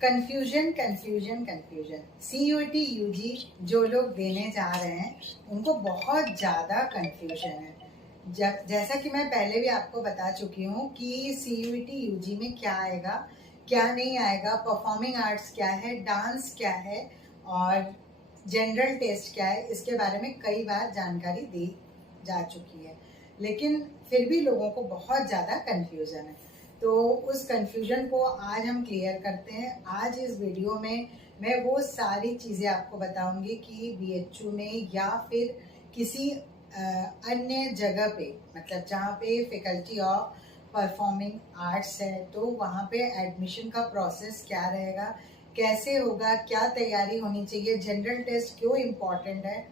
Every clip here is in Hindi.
Confusion confusion confusion. CUET UG जो लोग देने जा रहे हैं उनको बहुत ज़्यादा कंफ्यूजन है। जैसा कि मैं पहले भी आपको बता चुकी हूँ कि CUET UG में क्या आएगा क्या नहीं आएगा, परफॉर्मिंग आर्ट्स क्या है, डांस क्या है और जनरल टेस्ट क्या है, इसके बारे में कई बार जानकारी दी जा चुकी है, लेकिन फिर भी लोगों को बहुत ज़्यादा कंफ्यूजन है। तो उस कंफ्यूजन को आज हम क्लियर करते हैं। आज इस वीडियो में मैं वो सारी चीज़ें आपको बताऊंगी कि BHU में या फिर किसी अन्य जगह पे, मतलब जहाँ पे फैकल्टी ऑफ परफॉर्मिंग आर्ट्स है, तो वहाँ पे एडमिशन का प्रोसेस क्या रहेगा, कैसे होगा, क्या तैयारी होनी चाहिए, जनरल टेस्ट क्यों इम्पोर्टेंट है,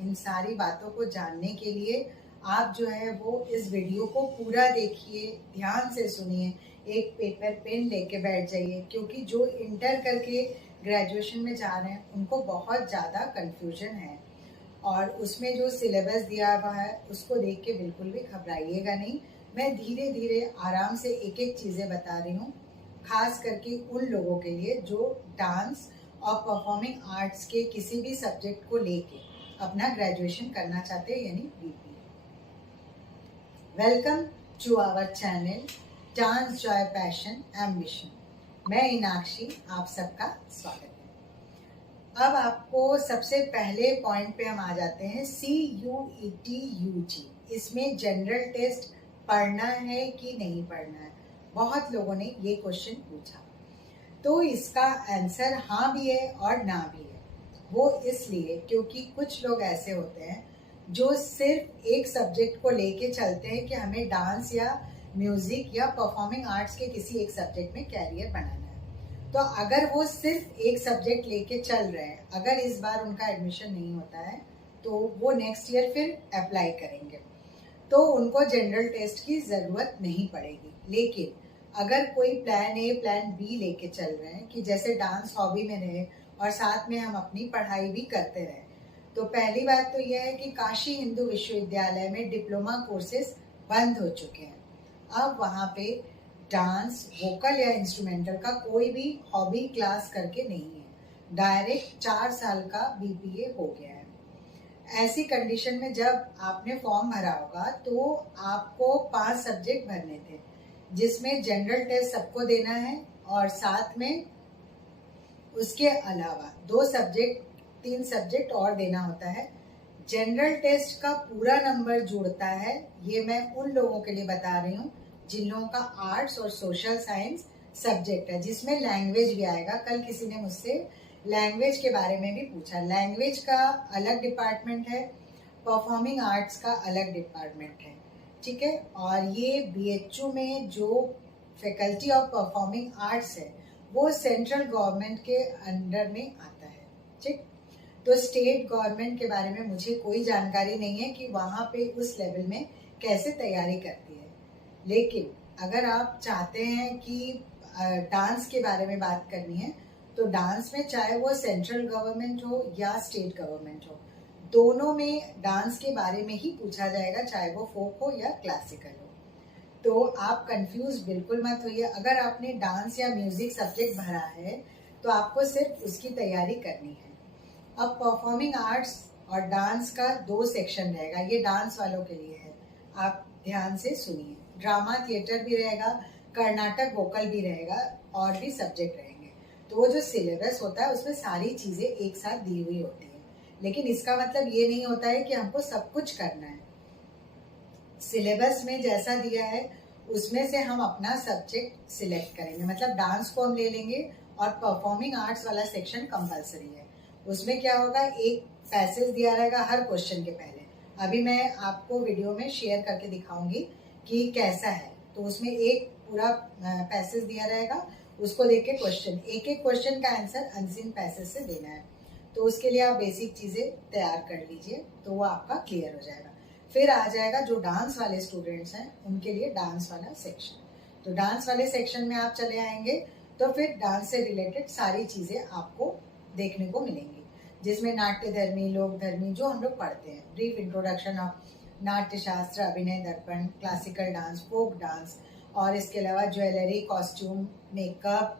इन सारी बातों को जानने के लिए आप जो है वो इस वीडियो को पूरा देखिए, ध्यान से सुनिए, एक पेपर पेन लेके बैठ जाइए, क्योंकि जो इंटर करके ग्रेजुएशन में जा रहे हैं उनको बहुत ज़्यादा कंफ्यूजन है और उसमें जो सिलेबस दिया हुआ है उसको देख के बिल्कुल भी घबराइएगा नहीं। मैं धीरे धीरे आराम से एक एक चीज़ें बता रही हूँ, खास करके उन लोगों के लिए जो डांस और परफॉर्मिंग आर्ट्स के किसी भी सब्जेक्ट को लेके अपना ग्रेजुएशन करना चाहते हैं, यानी BPA। Welcome to our channel dance joy passion ambition. मैं मीनाक्षी, आप सबका स्वागत है। अब आपको सबसे पहले पॉइंट पे हम आ जाते हैं, CUET UG। इसमें जनरल टेस्ट पढ़ना है कि नहीं पढ़ना है, बहुत लोगों ने ये क्वेश्चन पूछा। तो इसका आंसर हाँ भी है और ना भी है। वो इसलिए क्योंकि कुछ लोग ऐसे होते हैं जो सिर्फ एक सब्जेक्ट को लेके चलते हैं कि हमें डांस या म्यूजिक या परफॉर्मिंग आर्ट्स के किसी एक सब्जेक्ट में कैरियर बनाना है। तो अगर वो सिर्फ एक सब्जेक्ट लेके चल रहे हैं, अगर इस बार उनका एडमिशन नहीं होता है तो वो नेक्स्ट ईयर फिर अप्लाई करेंगे, तो उनको जनरल टेस्ट की ज़रूरत नहीं पड़ेगी। लेकिन अगर कोई प्लान A प्लान B लेके चल रहे हैं कि जैसे डांस हॉबी में रहे और साथ में हम अपनी पढ़ाई भी करते रहे, तो पहली बात तो यह है कि काशी हिंदू विश्वविद्यालय में डिप्लोमा कोर्सेज बंद हो चुके हैं। अब वहाँ पे डांस, वोकल या इंस्ट्रूमेंटल का कोई भी हॉबी क्लास करके नहीं है, डायरेक्ट 4 साल का BPA हो गया है। ऐसी कंडीशन में जब आपने फॉर्म भरा होगा तो आपको 5 सब्जेक्ट भरने थे, जिसमें जनरल टेस्ट सबको देना है और साथ में उसके अलावा 3 सब्जेक्ट और देना होता है। जनरल टेस्ट का पूरा नंबर जुड़ता है, ये मैं उन लोगों के लिए बता रही हूँ जिन लोगों का आर्ट्स और सोशल साइंस सब्जेक्ट है, जिसमें लैंग्वेज भी आएगा। कल किसी ने मुझसे लैंग्वेज के बारे में भी पूछा। लैंग्वेज का अलग डिपार्टमेंट है, परफॉर्मिंग आर्ट्स का अलग डिपार्टमेंट है, ठीक है। और ये BHU में जो फैकल्टी ऑफ परफॉर्मिंग आर्ट्स है वो सेंट्रल गवर्नमेंट के अंडर में आता है, ठीक। तो स्टेट गवर्नमेंट के बारे में मुझे कोई जानकारी नहीं है कि वहाँ पे उस लेवल में कैसे तैयारी करती है। लेकिन अगर आप चाहते हैं कि डांस के बारे में बात करनी है, तो डांस में चाहे वो सेंट्रल गवर्नमेंट हो या स्टेट गवर्नमेंट हो, दोनों में डांस के बारे में ही पूछा जाएगा, चाहे वो फोक हो या क्लासिकल हो। तो आप कंफ्यूज बिल्कुल मत होइए। अगर आपने डांस या म्यूजिक सब्जेक्ट भरा है तो आपको सिर्फ उसकी तैयारी करनी है। अब परफॉर्मिंग आर्ट्स और डांस का 2 सेक्शन रहेगा, ये डांस वालों के लिए है, आप ध्यान से सुनिए। ड्रामा थिएटर भी रहेगा, कर्नाटक वोकल भी रहेगा और भी सब्जेक्ट रहेंगे। तो वो जो सिलेबस होता है उसमें सारी चीज़ें एक साथ दी हुई होती है, लेकिन इसका मतलब ये नहीं होता है कि हमको सब कुछ करना है। सिलेबस में जैसा दिया है उसमें से हम अपना सब्जेक्ट सिलेक्ट करेंगे, मतलब डांस को हम ले लेंगे और परफॉर्मिंग आर्ट्स वाला सेक्शन कंपलसरी है। उसमें क्या होगा, एक पैसेज दिया रहेगा हर क्वेश्चन के पहले। अभी मैं आपको वीडियो में शेयर करके दिखाऊंगी कि कैसा है। तो उसमें एक पूरा पैसेज दिया रहेगा, उसको देख के एक एक क्वेश्चन का आंसर अनसीन पैसेज से देना है। तो उसके लिए आप बेसिक चीज़ें तैयार कर लीजिए, तो वो आपका क्लियर हो जाएगा। फिर आ जाएगा जो डांस वाले स्टूडेंट्स हैं उनके लिए डांस वाला सेक्शन। तो डांस वाले सेक्शन में आप चले आएंगे तो फिर डांस से रिलेटेड सारी चीज़ें आपको देखने को मिलेंगी, जिसमें नाट्य धर्मी, लोक धर्मी जो हम लोग पढ़ते हैं, ब्रीफ इंट्रोडक्शन ऑफ नाट्य शास्त्र, अभिनय दर्पण, क्लासिकल डांस, फोक डांस, और इसके अलावा ज्वेलरी, कॉस्ट्यूम, मेकअप,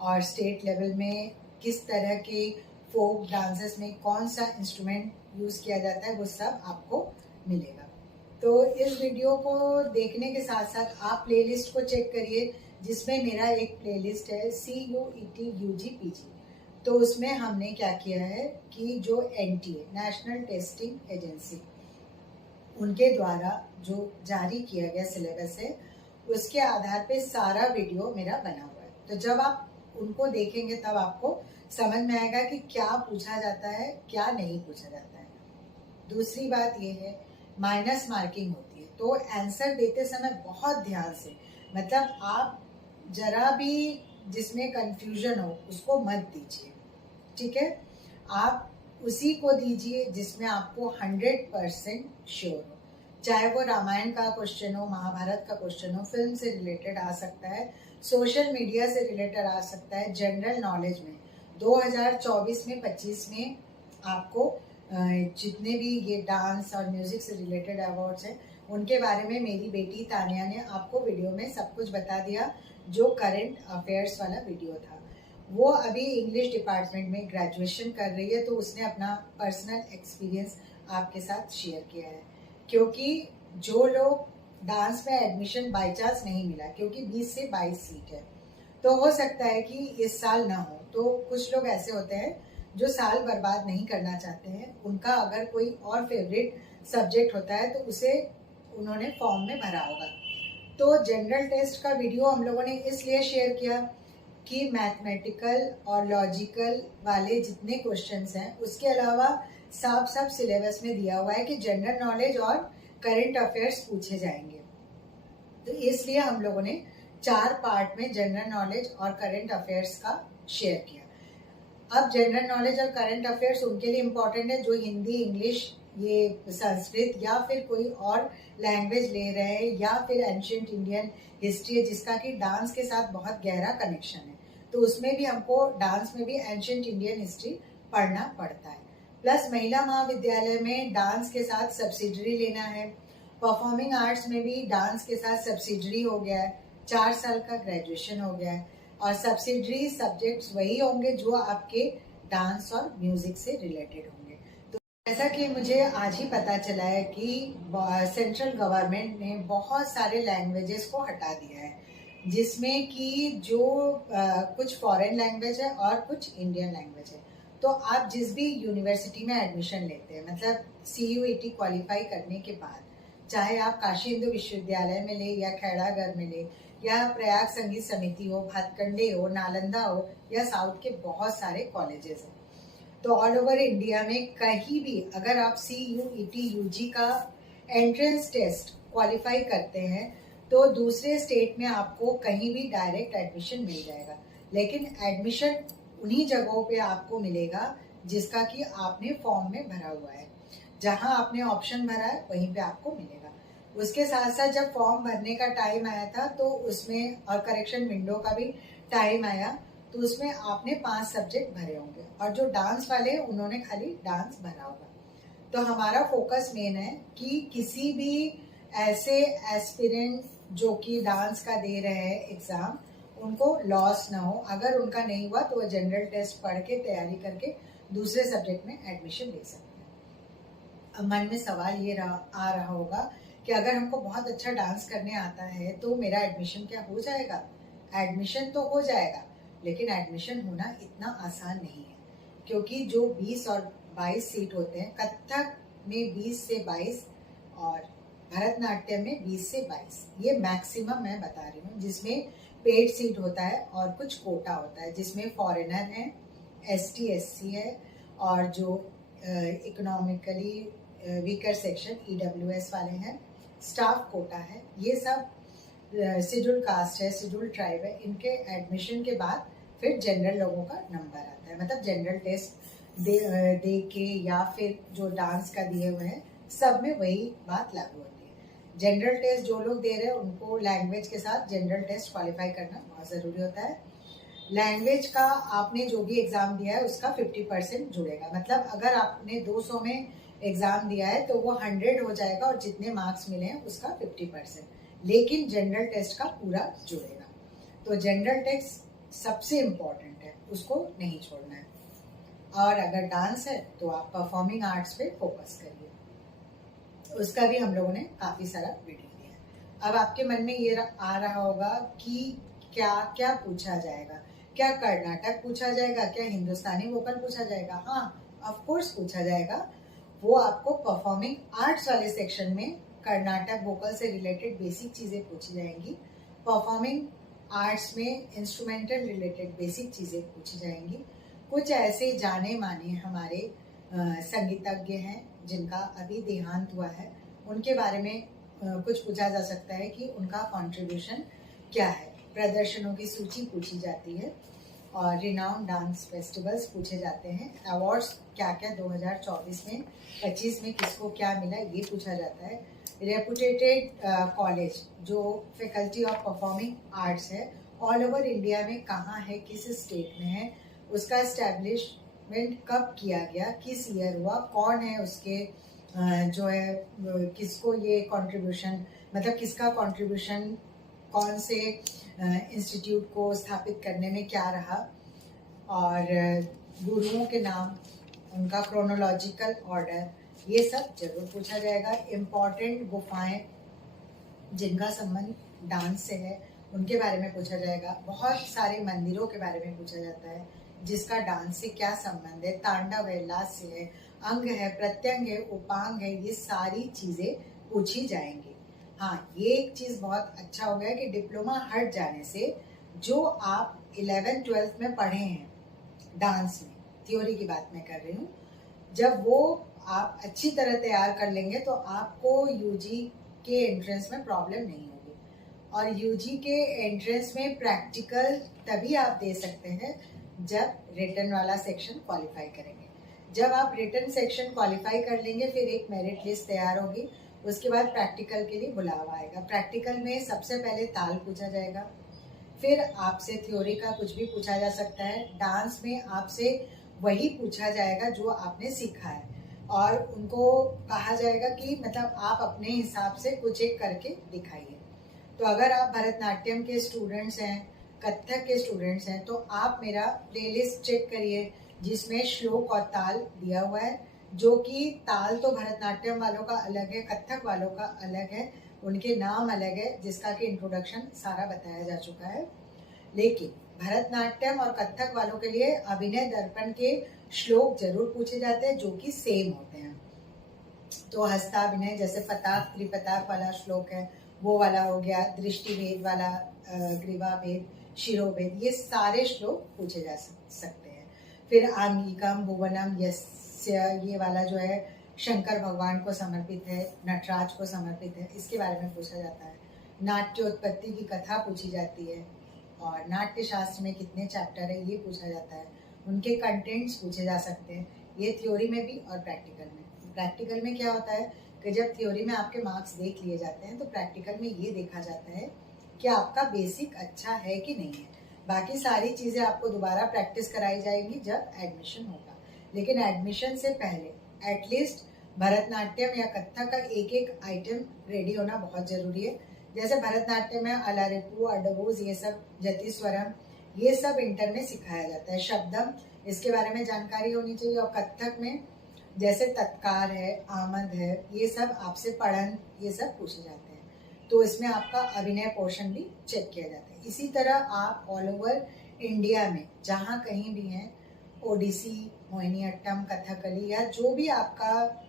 और स्टेट लेवल में किस तरह के फोक डांसेस में कौन सा इंस्ट्रूमेंट यूज़ किया जाता है, वो सब आपको मिलेगा। तो इस वीडियो को देखने के साथ साथ आप प्लेलिस्ट को चेक करिए, जिसमें मेरा एक प्लेलिस्ट है CUET UG PG। तो उसमें हमने क्या किया है कि जो NTA नेशनल टेस्टिंग एजेंसी, उनके द्वारा जो जारी किया गया सिलेबस है, उसके आधार पे सारा वीडियो मेरा बना हुआ है। तो जब आप उनको देखेंगे तब आपको समझ में आएगा कि क्या पूछा जाता है, क्या नहीं पूछा जाता है। दूसरी बात ये है, माइनस मार्किंग होती है, तो आंसर देते समय बहुत ध्यान से, मतलब आप जरा भी जिसमें कंफ्यूजन हो उसको मत दीजिए, ठीक है। आप उसी को दीजिए जिसमें आपको 100% श्योर हो, चाहे वो रामायण का क्वेश्चन हो, महाभारत का क्वेश्चन हो, फिल्म से रिलेटेड आ सकता है, सोशल मीडिया से रिलेटेड आ सकता है, जनरल नॉलेज में 2024 में 25 में आपको जितने भी ये डांस और म्यूजिक से रिलेटेड अवार्ड्स हैं, उनके बारे में मेरी बेटी तानिया ने आपको वीडियो में सब कुछ बता दिया। जो करंट अफेयर्स वाला वीडियो था, वो अभी इंग्लिश डिपार्टमेंट में ग्रेजुएशन कर रही है, तो उसने अपना पर्सनल एक्सपीरियंस आपके साथ शेयर किया है। क्योंकि जो लोग डांस में एडमिशन बाय चांस नहीं मिला, क्योंकि 20 से 22 सीट है, तो हो सकता है कि इस साल ना हो। तो कुछ लोग ऐसे होते हैं जो साल बर्बाद नहीं करना चाहते हैं, उनका अगर कोई और फेवरेट सब्जेक्ट होता है तो उसे उन्होंने फॉर्म में भरा होगा। तो जनरल टेस्ट का वीडियो हम लोगों ने इसलिए शेयर किया कि मैथमेटिकल और लॉजिकल वाले जितने क्वेश्चंस हैं, उसके अलावा साफ साफ सिलेबस में दिया हुआ है कि जनरल नॉलेज और करंट अफेयर्स पूछे जाएंगे। तो इसलिए हम लोगों ने 4 पार्ट में जनरल नॉलेज और करंट अफेयर्स का शेयर किया। अब जनरल नॉलेज और करंट अफेयर्स उनके लिए इम्पोर्टेंट है जो हिंदी, इंग्लिश, ये संस्कृत या फिर कोई और लैंग्वेज ले रहे हैं, या फिर एंशियंट इंडियन हिस्ट्री जिसका कि डांस के साथ बहुत गहरा कनेक्शन है, तो उसमें भी हमको डांस में भी एंशियंट इंडियन हिस्ट्री पढ़ना पड़ता है। प्लस महिला महाविद्यालय में डांस के साथ सब्सिडरी लेना है, परफॉर्मिंग आर्ट्स में भी डांस के साथ सब्सिडरी हो गया है, 4 साल का ग्रेजुएशन हो गया है, और सब्सिडरी सब्जेक्ट्स वही होंगे जो आपके डांस और म्यूजिक से रिलेटेड होंगे। तो जैसा कि मुझे आज ही पता चला है कि सेंट्रल गवर्नमेंट ने बहुत सारे लैंग्वेजेस को हटा दिया है, जिसमें कि जो कुछ फॉरेन लैंग्वेज है और कुछ इंडियन लैंग्वेज है। तो आप जिस भी यूनिवर्सिटी में एडमिशन लेते हैं, मतलब CUET क्वालिफाई करने के बाद, चाहे आप काशी हिंदू विश्वविद्यालय में ले या खेड़ागढ़ में ले, या प्रयाग संगीत समिति हो, भातखंडे हो, नालंदा हो, या साउथ के बहुत सारे कॉलेजेस हैं, तो ऑल ओवर इंडिया में कहीं भी अगर आप CUET UG का एंट्रेंस टेस्ट क्वालिफाई करते हैं तो दूसरे स्टेट में आपको कहीं भी डायरेक्ट एडमिशन मिल जाएगा। लेकिन एडमिशन उन्हीं जगहों पे आपको मिलेगा जिसका कि आपने फॉर्म में भरा हुआ है, जहां आपने ऑप्शन भरा है वहीं पे आपको मिलेगा। उसके साथ साथ जब फॉर्म भरने का टाइम आया था तो उसमें, और करेक्शन विंडो का भी टाइम आया, तो उसमें आपने 5 सब्जेक्ट भरे होंगे, और जो डांस वाले उन्होंने खाली डांस भरा होगा। तो हमारा फोकस मेन है कि किसी भी ऐसे एस्पिरेंट जो कि डांस का दे रहे हैं एग्जाम, उनको लॉस ना हो। अगर उनका नहीं हुआ तो वो जनरल टेस्ट पढ़ के तैयारी करके दूसरे सब्जेक्ट में एडमिशन ले सकते हैं। अब मन में सवाल ये आ रहा होगा कि अगर हमको बहुत अच्छा डांस करने आता है तो मेरा एडमिशन क्या हो जाएगा? एडमिशन तो हो जाएगा, लेकिन एडमिशन होना इतना आसान नहीं है, क्योंकि जो 20 और 22 सीट होते हैं, कथक में 20 से 22 और भरतनाट्यम में 20 से 22, ये मैक्सिमम मैं बता रही हूँ, जिसमें पेड सीट होता है और कुछ कोटा होता है, जिसमें फॉरेनर है, ST SC है, और जो इकोनॉमिकली वीकर सेक्शन EWS वाले हैं, स्टाफ कोटा है, ये सब शेड्यूल कास्ट है, शेड्यूल ट्राइब है। इनके एडमिशन के बाद फिर जनरल लोगों का नंबर आता है, मतलब जनरल टेस्ट दे के या फिर जो डांस का दिए हुए हैं, सब में वही बात लागू होती है। जनरल टेस्ट जो लोग दे रहे हैं उनको लैंग्वेज के साथ जनरल टेस्ट क्वालिफाई करना बहुत ज़रूरी होता है। लैंग्वेज का आपने जो भी एग्ज़ाम दिया है उसका 50% जुड़ेगा, मतलब अगर आपने 200 में एग्ज़ाम दिया है तो वो 100 हो जाएगा, और जितने मार्क्स मिले हैं उसका 50%, लेकिन जनरल टेस्ट का पूरा जुड़ेगा। तो जनरल सबसे इम्पोर्टेंट है, उसको नहीं छोड़ना है। और अगर डांस है तो आप परफॉर्मिंग आर्ट्स पे फोकस करिए, उसका भी हम लोगों ने काफ़ी सारा वीडियो दिया है। अब आपके मन में ये आ रहा होगा कि क्या क्या पूछा जाएगा, क्या कर्नाटक पूछा जाएगा, क्या हिंदुस्तानी वोकल पूछा जाएगा? हाँ, ऑफ कोर्स पूछा जाएगा। वो आपको परफॉर्मिंग आर्ट्स वाले सेक्शन में कर्नाटक वोकल से रिलेटेड बेसिक चीज़ें पूछी जाएंगी, परफॉर्मिंग आर्ट्स में इंस्ट्रूमेंटल रिलेटेड बेसिक चीज़ें पूछी जाएंगी। कुछ ऐसे जाने माने हमारे संगीतज्ञ हैं जिनका अभी देहांत हुआ है, उनके बारे में कुछ पूछा जा सकता है कि उनका कंट्रीब्यूशन क्या है। प्रदर्शनों की सूची पूछी जाती है और रिनाउंड डांस फेस्टिवल्स पूछे जाते हैं। अवार्ड्स क्या क्या 2024 में 25 में किसको क्या मिला ये पूछा जाता है। रेपुटेटेड कॉलेज जो फैकल्टी ऑफ परफॉर्मिंग आर्ट्स है ऑल ओवर इंडिया में कहाँ है, किस स्टेट में है, उसका एस्टेब्लिशमेंट कब किया गया, किस ईयर हुआ, कौन है उसके जो है किसको ये कंट्रीब्यूशन, मतलब किसका कंट्रीब्यूशन कौन से इंस्टीट्यूट को स्थापित करने में क्या रहा, और गुरुओं के नाम, उनका क्रोनोलॉजिकल ऑर्डर, ये सब जरूर पूछा जाएगा। इम्पॉर्टेंट गुफाएं जिनका संबंध डांस से है उनके बारे में पूछा जाएगा। बहुत सारे मंदिरों के बारे में पूछा जाता है जिसका डांस से क्या संबंध है, तांडव है, लास्य है, अंग है, प्रत्यंग है, उपांग है, ये सारी चीजें पूछी जाएंगी। हाँ, ये एक चीज बहुत अच्छा हो गया कि डिप्लोमा हट जाने से जो आप 11th-12th में पढ़े हैं डांस में, थ्योरी की बात मैं कर रही हूँ, जब वो आप अच्छी तरह तैयार कर लेंगे तो आपको यूजी के एंट्रेंस में प्रॉब्लम नहीं होगी। और यूजी के एंट्रेंस में प्रैक्टिकल तभी आप दे सकते हैं जब रिटन वाला सेक्शन क्वालिफाई करेंगे। जब आप रिटन सेक्शन क्वालिफाई कर लेंगे फिर एक मेरिट लिस्ट तैयार होगी, उसके बाद प्रैक्टिकल के लिए बुलावा आएगा। प्रैक्टिकल में सबसे पहले ताल पूछा जाएगा, फिर आपसे थ्योरी का कुछ भी पूछा जा सकता है। डांस में आपसे वही पूछा जाएगा जो आपने सीखा है और उनको कहा जाएगा कि मतलब आप अपने हिसाब से कुछ एक करके दिखाइए। तो अगर आप भरतनाट्यम के स्टूडेंट्स हैं, कथक के स्टूडेंट्स हैं, तो आप मेरा प्लेलिस्ट चेक करिए जिसमें श्लोक और ताल दिया हुआ है, जो कि ताल तो भरतनाट्यम वालों का अलग है, कथक वालों का अलग है, उनके नाम अलग है, जिसका कि इंट्रोडक्शन सारा बताया जा चुका है। लेकिन भरतनाट्यम और कथक वालों के लिए अभिनय दर्पण के श्लोक जरूर पूछे जाते हैं जो कि सेम होते हैं। तो हस्ताभिनय जैसे पताक त्रिपताक वाला श्लोक है वो वाला हो गया, दृष्टि भेद वाला, ग्रीवा भेद, शिरोभेद, ये सारे श्लोक पूछे जा सकते हैं। फिर आंगिकम भुवनम यस्य, ये वाला जो है शंकर भगवान को समर्पित है, नटराज को समर्पित है, इसके बारे में पूछा जाता है। नाट्योत्पत्ति की कथा पूछी जाती है और नाट्य शास्त्र में कितने चैप्टर है ये पूछा जाता है। उनके कंटेंट्स पूछे जा सकते हैं, ये थ्योरी में भी और प्रैक्टिकल में। प्रैक्टिकल में क्या होता है कि जब थ्योरी में आपके मार्क्स देख लिए जाते हैं तो प्रैक्टिकल में ये देखा जाता है कि आपका बेसिक अच्छा है कि नहीं है। बाकी सारी चीज़ें आपको दोबारा प्रैक्टिस कराई जाएंगी जब एडमिशन होगा, लेकिन एडमिशन से पहले एटलीस्ट भरतनाट्यम या कथक का एक एक आइटम रेडी होना बहुत ज़रूरी है। जैसे भरतनाट्यम में अलारिपू, अडवोज, ये सब, जतिस्वरम, ये सब इंटर में सिखाया जाता है। शब्दम, इसके बारे में जानकारी होनी चाहिए। और कथक में जैसे तत्कार है, आमद है, ये सब आपसे पढ़न, ये सब पूछे जाते हैं। तो इसमें आपका अभिनय पोर्शन भी चेक किया जाता है। इसी तरह आप ऑल ओवर इंडिया में जहाँ कहीं भी हैं, ओडिसी, मोहिनीअट्टम, कथकली या जो भी आपका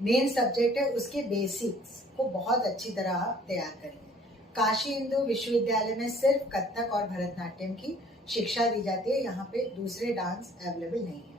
मेन सब्जेक्ट है उसके बेसिक्स को बहुत अच्छी तरह आप तैयार करेंगे। काशी हिंदू विश्वविद्यालय में सिर्फ कथक और भरतनाट्यम की शिक्षा दी जाती है, यहाँ पे दूसरे डांस अवेलेबल नहीं है।